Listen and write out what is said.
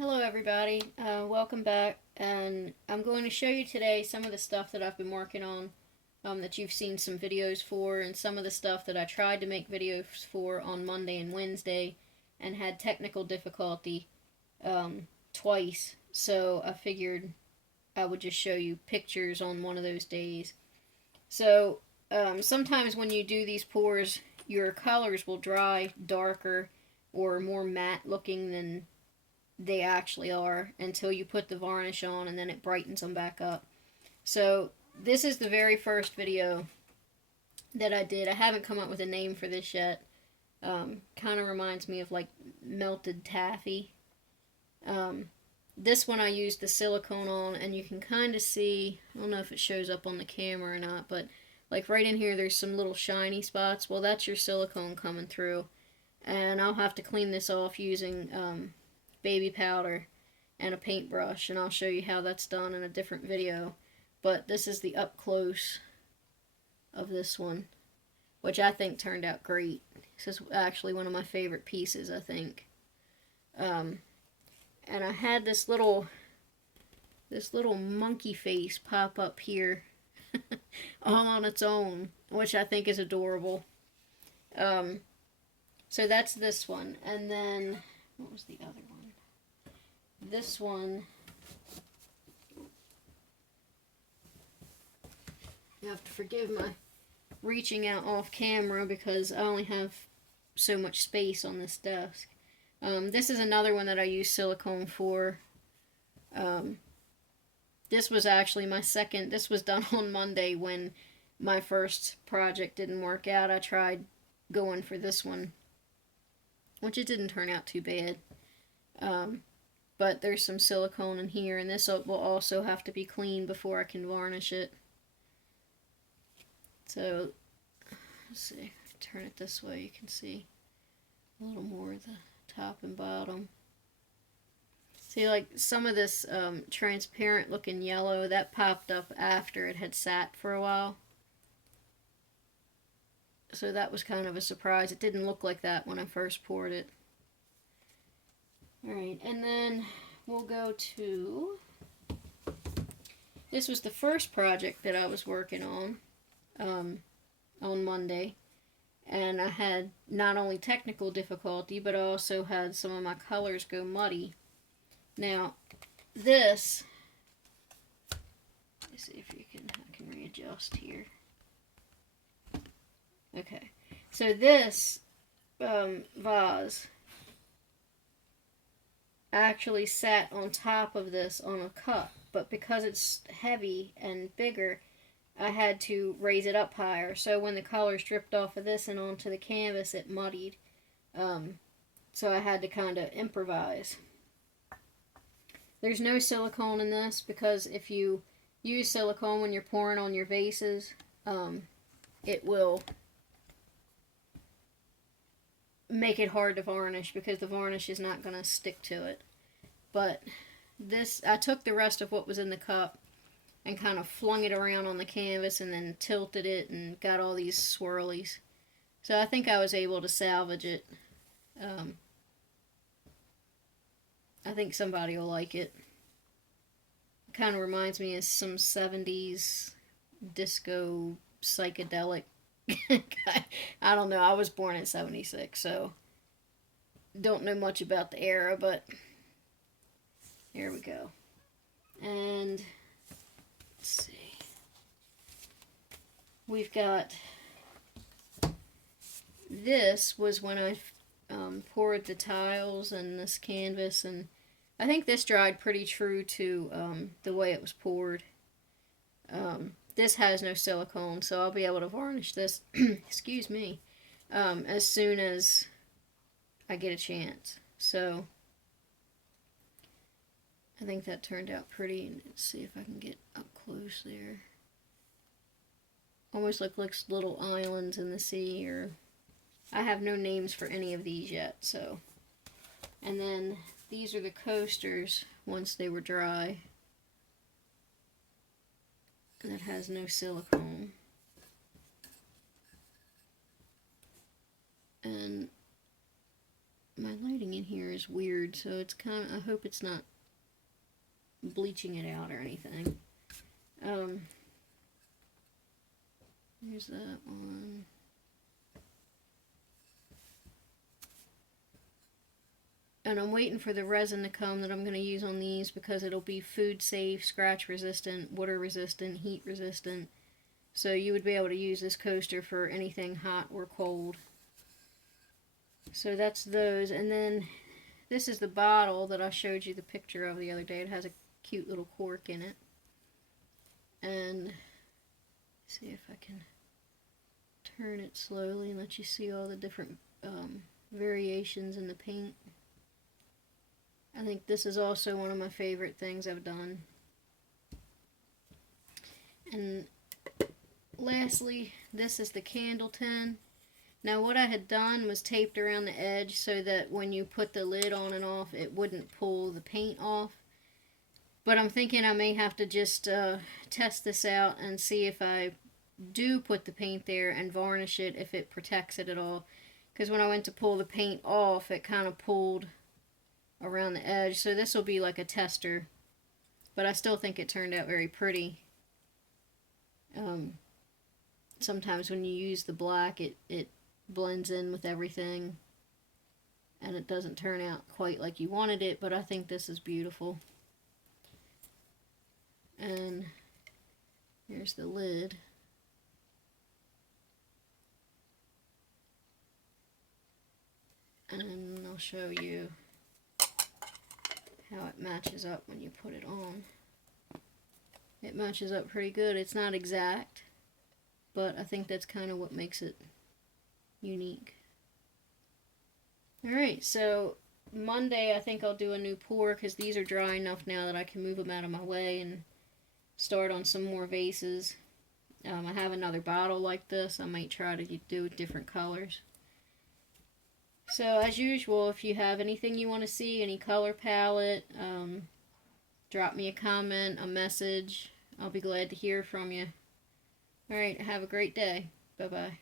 Hello everybody, welcome back, and I'm going to show you today some of the stuff that I've been working on that you've seen some videos for, and some of the stuff that I tried to make videos for on Monday and Wednesday and had technical difficulty twice, so I figured I would just show you pictures on one of those days. So sometimes when you do these pours, your colors will dry darker or more matte looking than they actually are until you put the varnish on, and then it brightens them back up. So this is the very first video that I did. I haven't come up with a name for this yet. Kind of reminds me of like melted taffy. This one I used the silicone on, and you can kind of see, I don't know if it shows up on the camera or not, but like right in here there's some little shiny spots. Well, that's your silicone coming through, and I'll have to clean this off using baby powder and a paintbrush, and I'll show you how that's done in a different video. But this is the up close of this one, which I think turned out great. This is actually one of my favorite pieces, I think. And I had this little monkey face pop up here all on its own, which I think is adorable. So that's this one, and then what was the other one? This one, you have to forgive my reaching out off camera because I only have so much space on this desk. This is another one that I use silicone for. This was actually my second. This was done on Monday when my first project didn't work out. I tried going for this one, which it didn't turn out too bad. But there's some silicone in here, and this will also have to be cleaned before I can varnish it. So, let's see, turn it this way, you can see a little more of the top and bottom. See, like some of this transparent looking yellow, that popped up after it had sat for a while. So that was kind of a surprise. It didn't look like that when I first poured it. Alright, and then we'll go to, this was the first project that I was working on Monday, and I had not only technical difficulty, but I also had some of my colors go muddy. Now, this, let's see if I can readjust here. Okay, so this vase actually sat on top of this on a cup, but because it's heavy and bigger, I had to raise it up higher. So when the colors dripped off of this and onto the canvas, it muddied. So I had to kind of improvise. There's no silicone in this because if you use silicone when you're pouring on your vases, it will make it hard to varnish because the varnish is not going to stick to it. But this, I took the rest of what was in the cup and kind of flung it around on the canvas and then tilted it and got all these swirlies. So I think I was able to salvage it. I think somebody will like it. It kind of reminds me of some 70s disco psychedelic. I don't know. I was born in 76, so don't know much about the era, but here we go. And let's see. We've got, this was when I poured the tiles and this canvas, and I think this dried pretty true to the way it was poured. This has no silicone, so I'll be able to varnish this, excuse me, as soon as I get a chance. So, I think that turned out pretty. Let's see if I can get up close there. Almost like little islands in the sea, or I have no names for any of these yet, so. And then these are the coasters once they were dry. That has no silicone. And my lighting in here is just weird, so it's kind of, I hope it's not bleaching it out or anything. Here's that one. And I'm waiting for the resin to come that I'm going to use on these because it'll be food safe, scratch resistant, water resistant, heat resistant. So you would be able to use this coaster for anything hot or cold. So that's those. And then this is the bottle that I showed you the picture of the other day. It has a cute little cork in it. And see if I can turn it slowly and let you see all the different variations in the paint. I think this is also one of my favorite things I've done. And lastly, this is the candle tin. Now what I had done was taped around the edge so that when you put the lid on and off, it wouldn't pull the paint off. But I'm thinking I may have to just test this out and see if I do put the paint there and varnish it, if it protects it at all. Because when I went to pull the paint off, it kind of pulled around the edge. So this will be like a tester. But I still think it turned out very pretty. Sometimes when you use the black, it blends in with everything. And it doesn't turn out quite like you wanted it, but I think this is beautiful. And here's the lid. And I'll show you how it matches up when you put it on. It matches up pretty good. It's not exact, but I think that's kind of what makes it unique. Alright, so Monday I think I'll do a new pour because these are dry enough now that I can move them out of my way and start on some more vases. I have another bottle like this. I might try to do different colors. So as usual, if you have anything you want to see, any color palette, drop me a comment, a message. I'll be glad to hear from you. Alright, have a great day. Bye-bye.